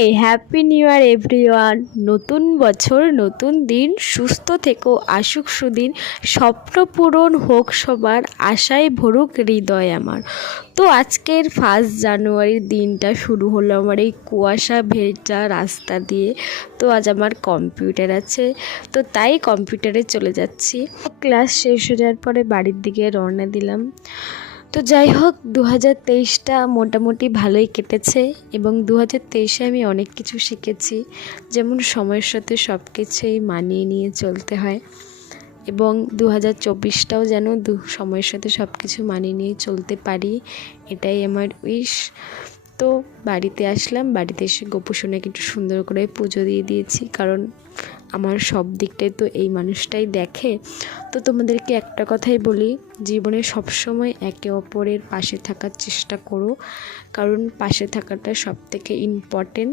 এই happy new year everyone. নতুন বছর, নতুন দিন, সুস্থ থেকো, আসুক সুদিন, স্বপ্ন পূরণ হোক সবার, আশায় ভরুক হৃদয় আমার। তো আজকের 1 জানুয়ারির দিনটা শুরু হলো আমার এই কুয়াশা ভেজা রাস্তা দিয়ে। তো আজ আমার কম্পিউটার আছে, তো তাই কম্পিউটারে চলে যাচ্ছি। ক্লাস শেষ হয়ে যাওয়ার পরে বাড়ির দিকে রওনা দিলাম। তো যাই হোক, 2023টা মোটামুটি ভালোই কেটেছে এবং 2023-এ আমি অনেক কিছু শিখেছি, যেমন সময়ের সাথে সব কিছুই মানিয়ে নিয়ে চলতে হয়, এবং 2024টাও যেন সময়ের সাথে সব কিছু মানিয়ে নিয়ে চলতে পারি, এটাই আমার উইশ। তো বাড়িতে আসলাম, বাড়িতে এসে গোপুসোনাকে একটু সুন্দর করে পুজো দিয়ে দিয়েছি, কারণ আমার সব দিকটাই তো এই মানুষটাই দেখে। তো তোমাদেরকে একটা কথাই বলি, জীবনে সবসময় একে অপরের পাশে থাকার চেষ্টা করো, কারণ পাশে থাকাটা সবথেকে ইম্পর্টেন্ট।